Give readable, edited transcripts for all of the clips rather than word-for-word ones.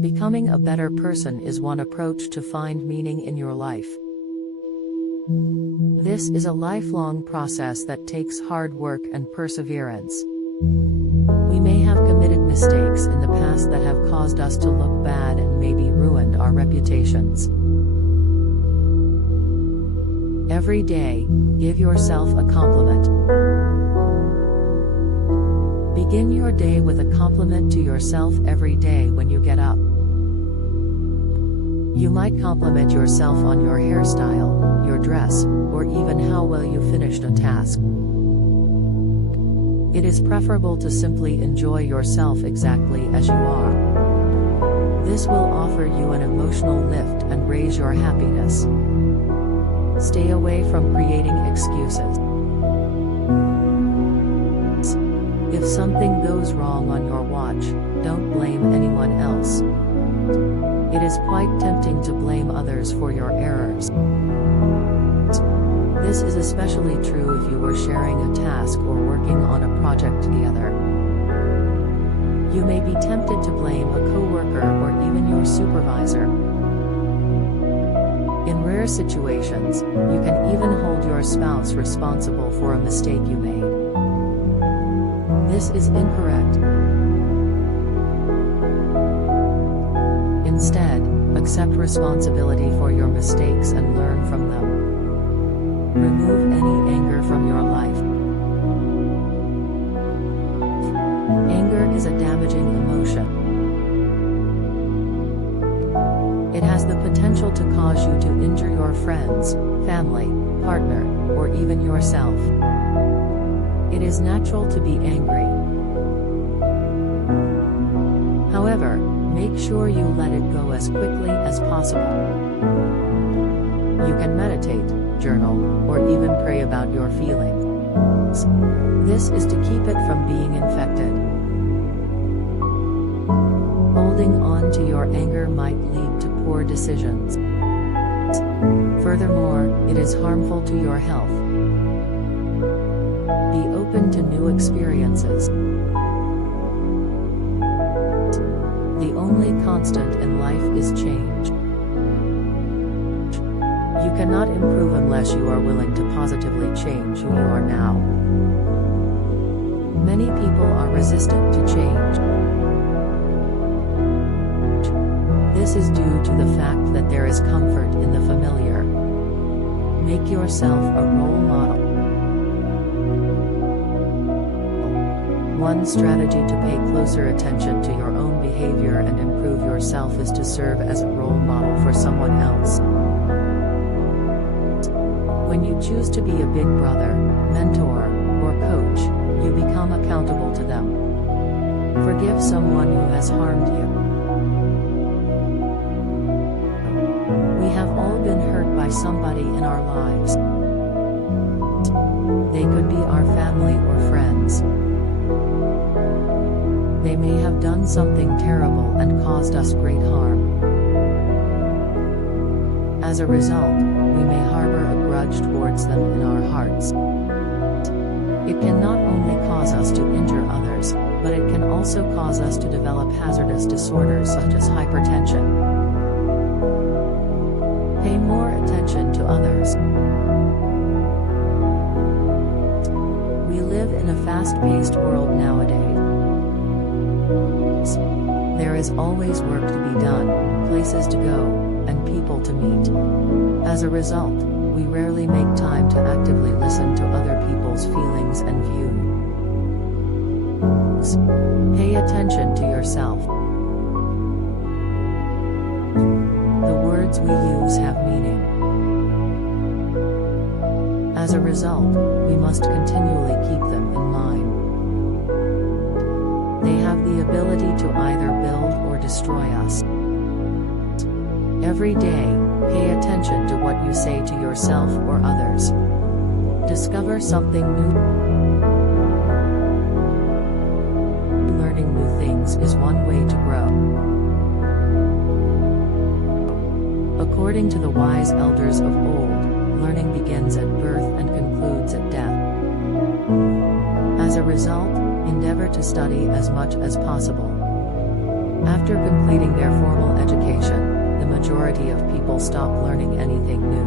Becoming a better person is one approach to find meaning in your life. This is a lifelong process that takes hard work and perseverance. We may have committed mistakes in the past that have caused us to look bad and maybe ruined our reputations. Every day, give yourself a compliment. Begin your day with a compliment to yourself every day when you get up. You might compliment yourself on your hairstyle, your dress, or even how well you finished a task. It is preferable to simply enjoy yourself exactly as you are. This will offer you an emotional lift and raise your happiness. Stay away from creating excuses. If something goes wrong on your watch, don't blame anyone else. It is quite tempting to blame others for your errors. This is especially true if you were sharing a task or working on a project together. You may be tempted to blame a coworker or even your supervisor. In rare situations, you can even hold your spouse responsible for a mistake you made. This is incorrect. Instead, accept responsibility for your mistakes and learn from them. Remove any anger from your life. Anger is a damaging emotion. It has the potential to cause you to injure your friends, family, partner, or even yourself. It is natural to be angry. However, make sure you let it go as quickly as possible. You can meditate, journal, or even pray about your feelings. This is to keep it from being infected. Holding on to your anger might lead to poor decisions. Furthermore, it is harmful to your health. Be open to new experiences. The only constant in life is change. You cannot improve unless you are willing to positively change who you are now. Many people are resistant to change. This is due to the fact that there is comfort in the familiar. Make yourself a role model. One strategy to pay closer attention to your own behavior and improve yourself is to serve as a role model for someone else. When you choose to be a big brother, mentor, or coach, you become accountable to them. Forgive someone who has harmed you. We have all been hurt by somebody in our lives. They could be our family or friends. They may have done something terrible and caused us great harm. As a result, we may harbor a grudge towards them in our hearts. It can not only cause us to injure others, but it can also cause us to develop hazardous disorders such as hypertension. Pay more attention to others. We live in a fast-paced world nowadays. There is always work to be done, places to go, and people to meet. As a result, we rarely make time to actively listen to other people's feelings and views. Pay attention to yourself. The words we use have meaning. As a result, we must continually keep them in mind. They have the ability to either build or destroy us. Every day, pay attention to what you say to yourself or others. Discover something new. Learning new things is one way to grow. According to the wise elders of old, learning begins at birth and concludes at death. As a result, endeavor to study as much as possible. After completing their formal education, the majority of people stop learning anything new.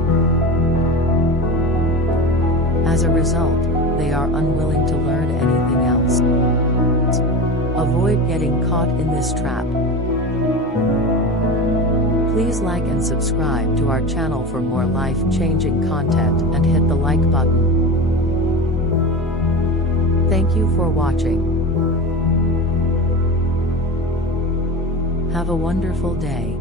As a result, they are unwilling to learn anything else. Avoid getting caught in this trap. Please like and subscribe to our channel for more life-changing content and hit the like button. Thank you for watching. Have a wonderful day.